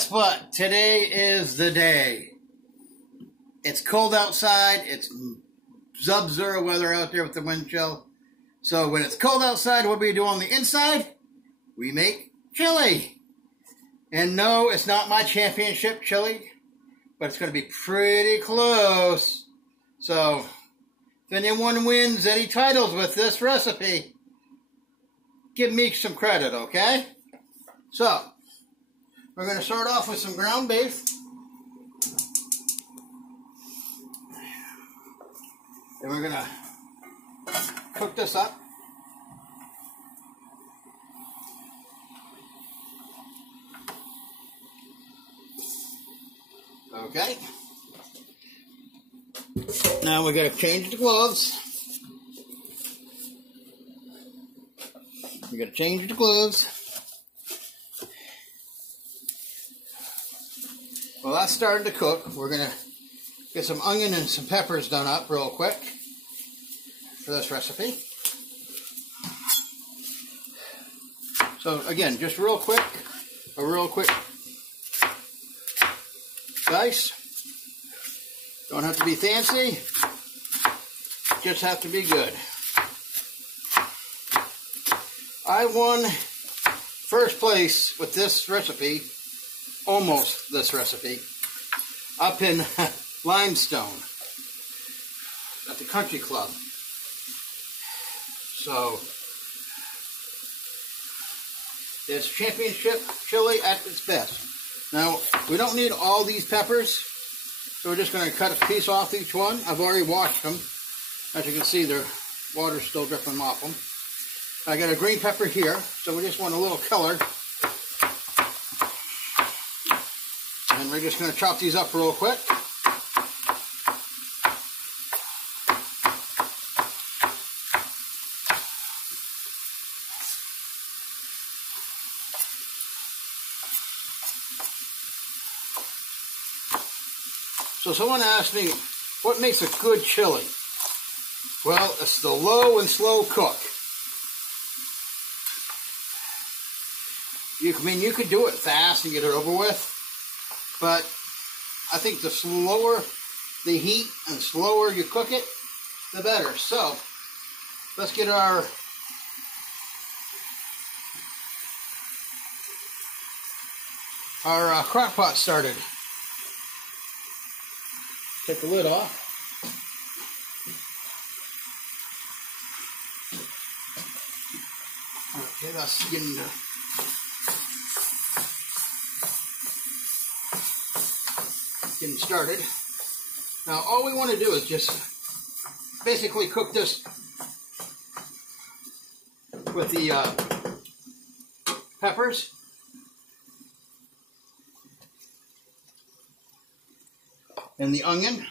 guess what? Today is the day. It's cold outside. It's sub-zero weather out there with the wind chill. So when it's cold outside, what do we do on the inside? We make chili. And no, it's not my championship chili, but it's going to be pretty close. So if anyone wins any titles with this recipe, give me some credit, okay? So we're going to start off with some ground beef. And we're going to cook this up. Okay. Now we got to change the gloves. We got to change the gloves. Well, that's starting to cook. We're going to get some onion and some peppers done up real quick for this recipe. So again, just a real quick dice. Don't have to be fancy, just have to be good. I won first place with this recipe, almost this recipe, up in Limestone at the country club. So it's championship chili at its best. Now we don't need all these peppers, so we're just going to cut a piece off each one. I've already washed them. As you can see, the water's still dripping off them. I got a green pepper here, so we just want a little color. And we're just going to chop these up real quick. So someone asked me, what makes a good chili? Well, it's the low and slow cook. You could do it fast and get it over with, but I think the slower the heat and the slower you cook it, the better. So let's get our crock pot started. Take the lid off. Okay, that's getting started. Now all we want to do is just basically cook this with the peppers. And the onion.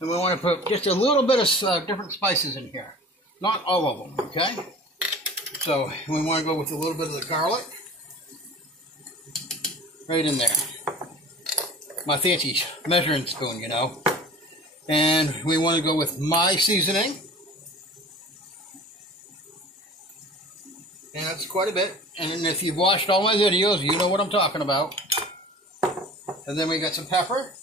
And we want to put just a little bit of different spices in here. Not all of them, okay? So we want to go with a little bit of the garlic. Right in there. My fancy measuring spoon, you know. And we want to go with my seasoning. And that's quite a bit. And if you've watched all my videos, you know what I'm talking about. And then we got some pepper.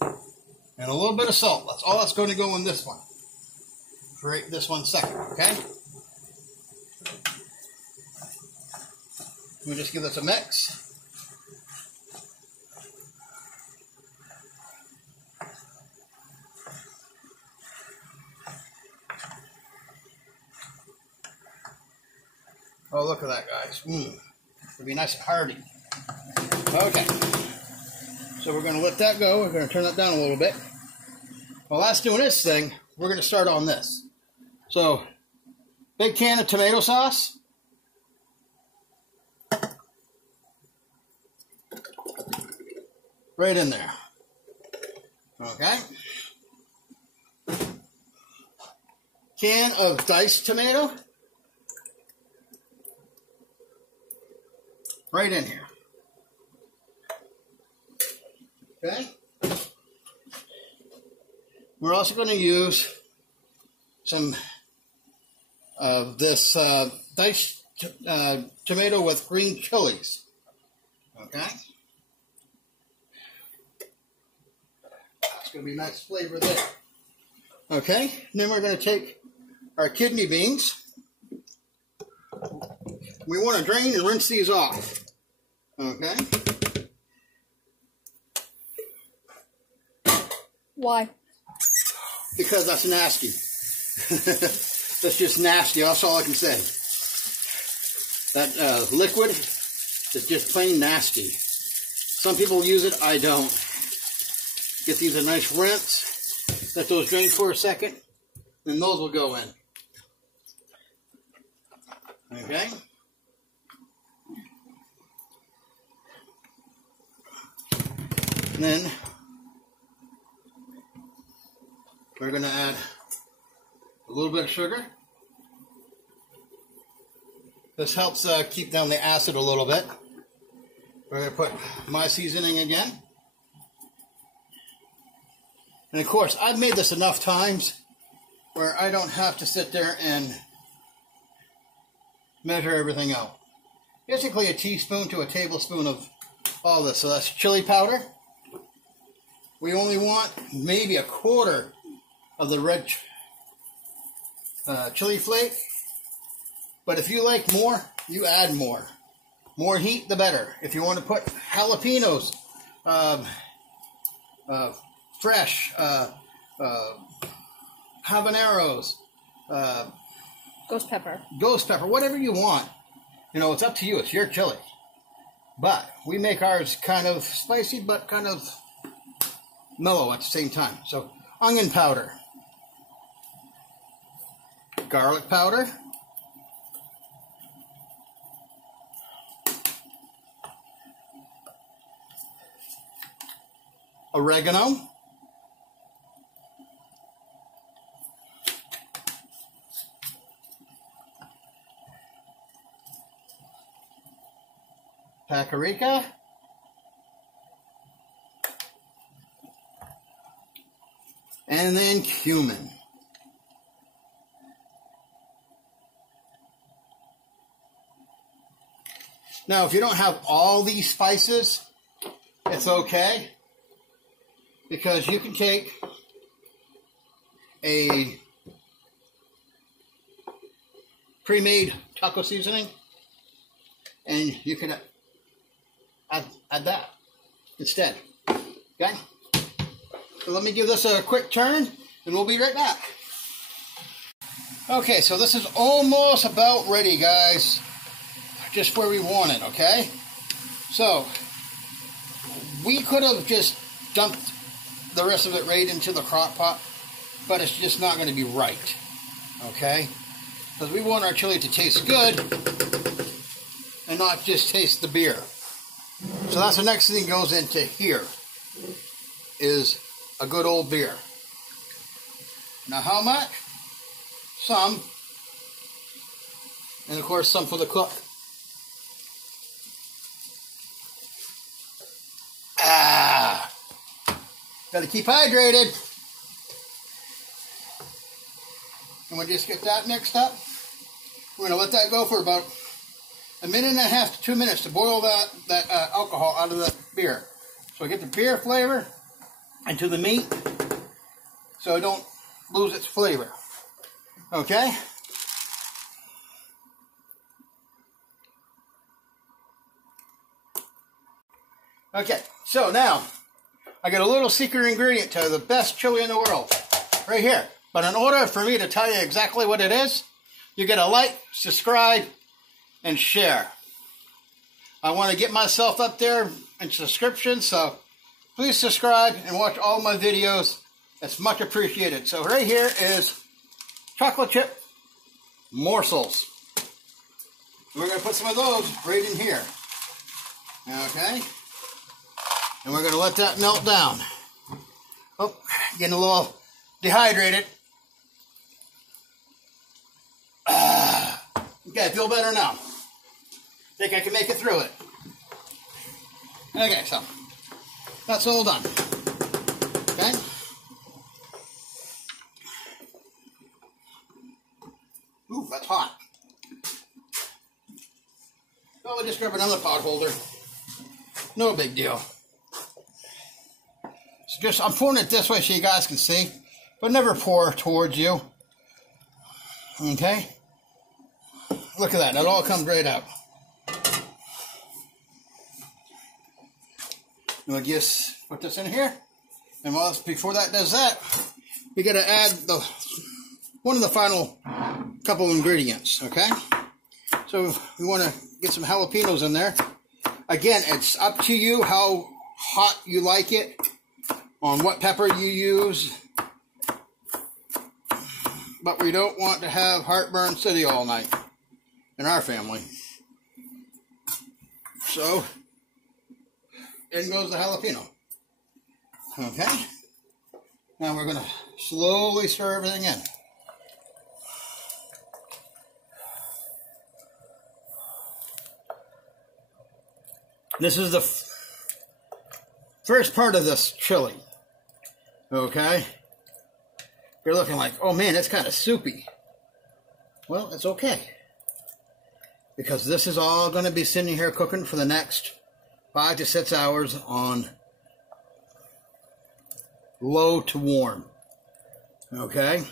And a little bit of salt. That's all that's going to go in this one. For this one second, okay? We just give this a mix. Oh, look at that, guys. It'll be nice and hearty. Okay. So we're going to let that go. We're going to turn that down a little bit. While that's doing its thing, we're going to start on this. So, big can of tomato sauce. Right in there. Okay. Can of diced tomato. Right in here. Okay. We're also going to use some of this diced tomato with green chilies. Okay? It's going to be a nice flavor there. Okay? And then we're going to take our kidney beans. We want to drain and rinse these off. Okay? Why? Because that's nasty. That's just nasty. That's all I can say. That liquid is just plain nasty. Some people use it. I don't. Get these a nice rinse. Let those drain for a second. Then those will go in. Okay? And then we're going to add a little bit of sugar. This helps keep down the acid a little bit. We're going to put my seasoning again. And of course, I've made this enough times where I don't have to sit there and measure everything out. Basically a teaspoon to a tablespoon of all this. So that's chili powder. We only want maybe a quarter of the red chili flake. But if you like more, you add more. More heat, the better. If you want to put jalapenos, fresh, habaneros, Ghost pepper. Ghost pepper, whatever you want. You know, it's up to you. It's your chili. But we make ours kind of spicy, but kind of mellow at the same time. So, onion powder, garlic powder, oregano, paprika, and then cumin. Now, if you don't have all these spices, it's okay, because you can take a pre-made taco seasoning and you can add that instead. Okay? So let me give this a quick turn and we'll be right back. Okay, so this is almost about ready, guys. Just where we want it, okay? So, we could have just dumped the rest of it right into the crock pot, but it's just not going to be right, okay? Because we want our chili to taste good and not just taste the beer. So that's the next thing that goes into here, is a good old beer. Now how much? Some. And of course some for the cook. Gotta keep hydrated. And we'll just get that mixed up. We're gonna let that go for about a minute and a half to 2 minutes to boil that alcohol out of the beer. So I get the beer flavor into the meat so it don't lose its flavor. Okay? Okay, so now I got a little secret ingredient to the best chili in the world right here. But in order for me to tell you exactly what it is, you got to like, subscribe, and share. I want to get myself up there in subscriptions, so please subscribe and watch all my videos. It's much appreciated. So right here is chocolate chip morsels. We're going to put some of those right in here. Okay? And we're going to let that melt down. Oh, getting a little dehydrated. Okay, I feel better now. Think I can make it through it. Okay, so that's all done. Okay? Ooh, that's hot. grab another pot holder. No big deal. It's just, I'm pouring it this way so you guys can see, but never pour towards you. Okay? Look at that. It all comes right out. We'll just put this in here. And while before that does that, we got to add one of the final couple ingredients, okay? So we want to get some jalapenos in there. Again, it's up to you how hot you like it, on what pepper you use. But we don't want to have heartburn city all night in our family. So, in goes the jalapeno. Okay? Now we're going to slowly stir everything in. This is the first part of this chili. Okay? You're looking like, oh man, it's kind of soupy. Well, it's okay. Because this is all going to be sitting here cooking for the next 5 to 6 hours on low to warm. Okay?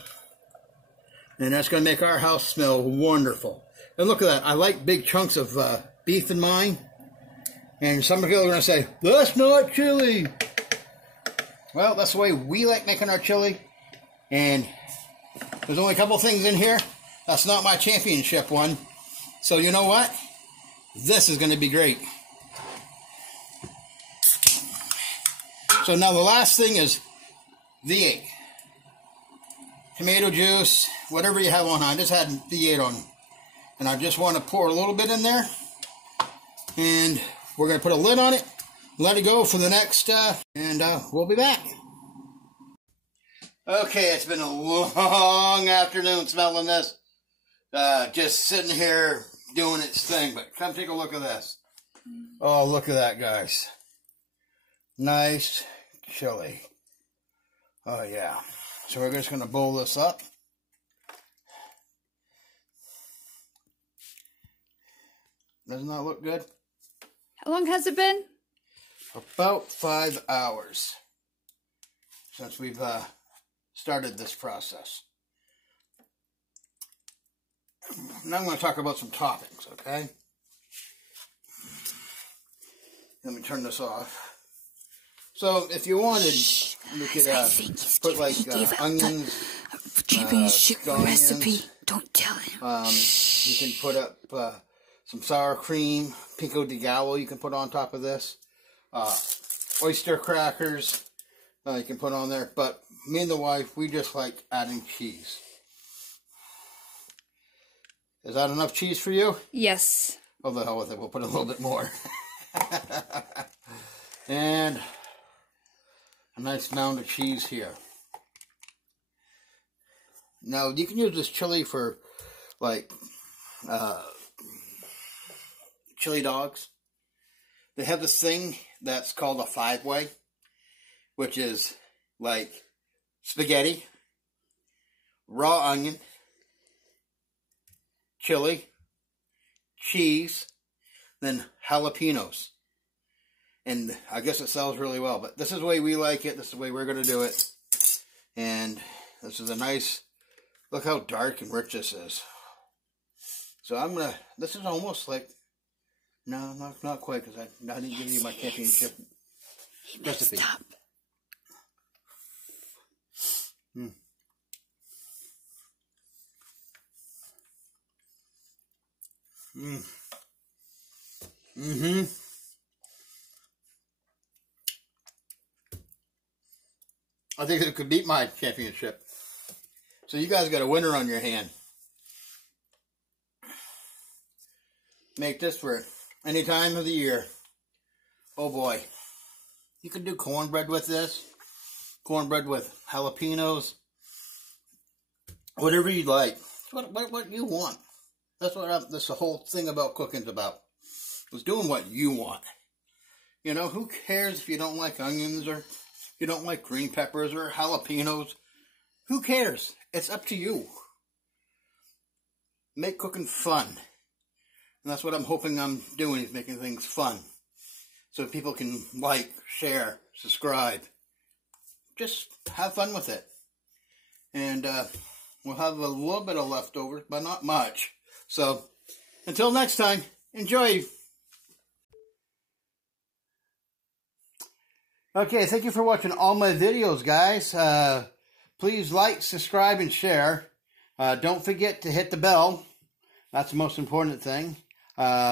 And that's going to make our house smell wonderful. And look at that. I like big chunks of beef in mine. And some people are going to say, that's not chili. Well, that's the way we like making our chili. And there's only a couple things in here. That's not my championship one. So you know what? This is going to be great. So now the last thing is V8. Tomato juice, whatever you have on. I just had V8 on. And I just want to pour a little bit in there. And we're going to put a lid on it. Let it go for the next, and we'll be back. Okay, it's been a long afternoon smelling this. Just sitting here doing its thing. But come take a look at this. Oh, look at that, guys. Nice chili. Oh, yeah. So we're just going to bowl this up. Doesn't that look good? How long has it been? About 5 hours since we've started this process. Now I'm going to talk about some toppings, okay? Let me turn this off. So if you wanted, you could put like onions, championship recipe. onions. Don't tell him. You can put up some sour cream, pico de gallo you can put on top of this. Oyster crackers you can put on there. But me and the wife, we just like adding cheese. Is that enough cheese for you? Yes. Oh, the hell with it. We'll put a little bit more. And a nice mound of cheese here. Now, you can use this chili for, like, chili dogs. They have this thing that's called a 5-way, which is, like, spaghetti, raw onion, chili, cheese, then jalapenos. And I guess it sells really well. But this is the way we like it. This is the way we're going to do it. And this is a nice... Look how dark and rich this is. So I'm going to... This is almost like... No, not quite, because I didn't give you my championship recipe. Stop. I think it could beat my championship. So you guys got a winner on your hand. Make this for any time of the year. Oh boy. You can do cornbread with this. Cornbread with jalapenos. Whatever you'd like. What you want. That's what that's the whole thing about cooking's about. Is doing what you want. You know, who cares if you don't like onions or you don't like green peppers or jalapenos? Who cares? It's up to you. Make cooking fun. And that's what I'm hoping I'm doing, is making things fun. So people can like, share, subscribe. Just have fun with it. And we'll have a little bit of leftovers, but not much. So, until next time, enjoy. Okay, thank you for watching all my videos, guys. Please like, subscribe, and share. Don't forget to hit the bell. That's the most important thing.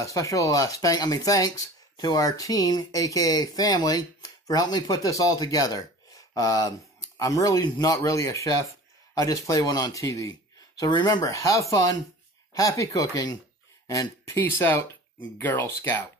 Special thanks to our team, aka family, for helping me put this all together. I'm really not really a chef. I just play one on TV. So remember, have fun, happy cooking, and peace out, Girl Scout.